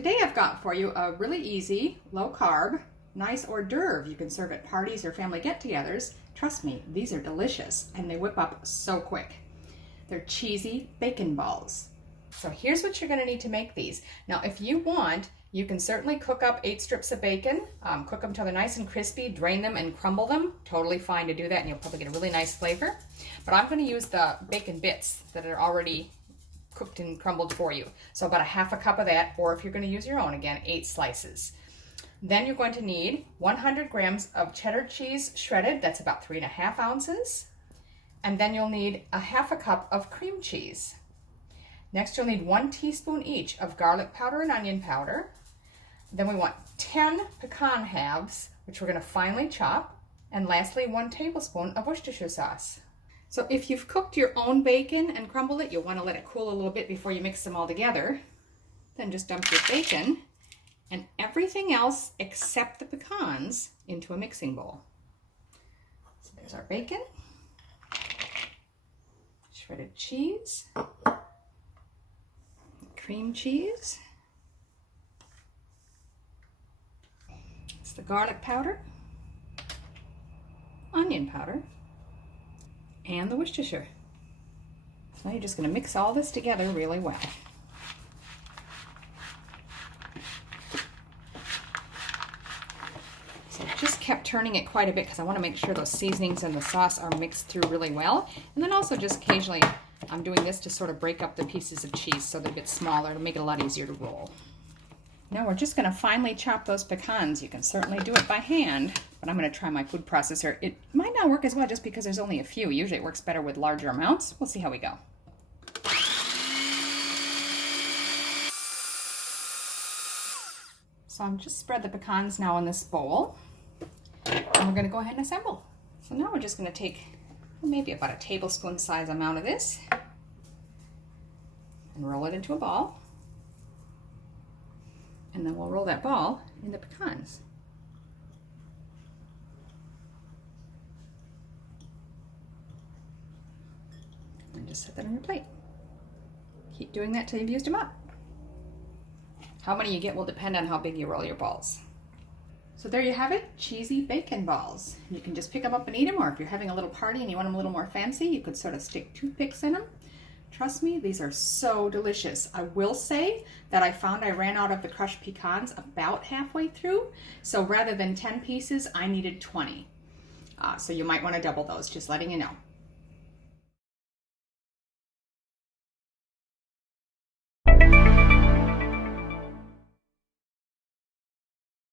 Today I've got for you a really easy, low-carb, nice hors d'oeuvre you can serve at parties or family get-togethers. Trust me, these are delicious and they whip up so quick. They're cheesy bacon balls. So here's what you're going to need to make these. Now if you want, you can certainly cook up 8 strips of bacon, cook them till they're nice and crispy, drain them and crumble them. Totally fine to do that and you'll probably get a really nice flavor. But I'm going to use the bacon bits that are already cooked and crumbled for you. So about a half a cup of that, or if you're going to use your own, again, 8 slices. Then you're going to need 100 grams of cheddar cheese shredded, that's about 3.5 ounces. And then you'll need a half a cup of cream cheese. Next you'll need 1 teaspoon each of garlic powder and onion powder. Then we want 10 pecan halves, which we're going to finely chop. And lastly, 1 tablespoon of Worcestershire sauce. So if you've cooked your own bacon and crumbled it, you'll want to let it cool a little bit before you mix them all together. Then just dump your bacon and everything else except the pecans into a mixing bowl. So there's our bacon, shredded cheese, cream cheese, it's the garlic powder, onion powder, and the Worcestershire. So now you're just going to mix all this together really well. So I just kept turning it quite a bit because I want to make sure those seasonings and the sauce are mixed through really well. And then also just occasionally I'm doing this to sort of break up the pieces of cheese so they're a bit smaller to make it a lot easier to roll. Now we're just going to finely chop those pecans. You can certainly do it by hand, but I'm going to try my food processor. It might not work as well just because there's only a few. Usually it works better with larger amounts. We'll see how we go. So I'm just spread the pecans now in this bowl, and we're going to go ahead and assemble. So now we're just going to take maybe about a tablespoon size amount of this and roll it into a ball. And then we'll roll that ball in the pecans. And just set that on your plate. Keep doing that till you've used them up. How many you get will depend on how big you roll your balls. So there you have it, cheesy bacon balls. You can just pick them up and eat them, or if you're having a little party and you want them a little more fancy, you could sort of stick toothpicks in them. Trust me, these are so delicious. I will say that I found I ran out of the crushed pecans about halfway through. So rather than 10 pieces, I needed 20. So you might want to double those, just letting you know.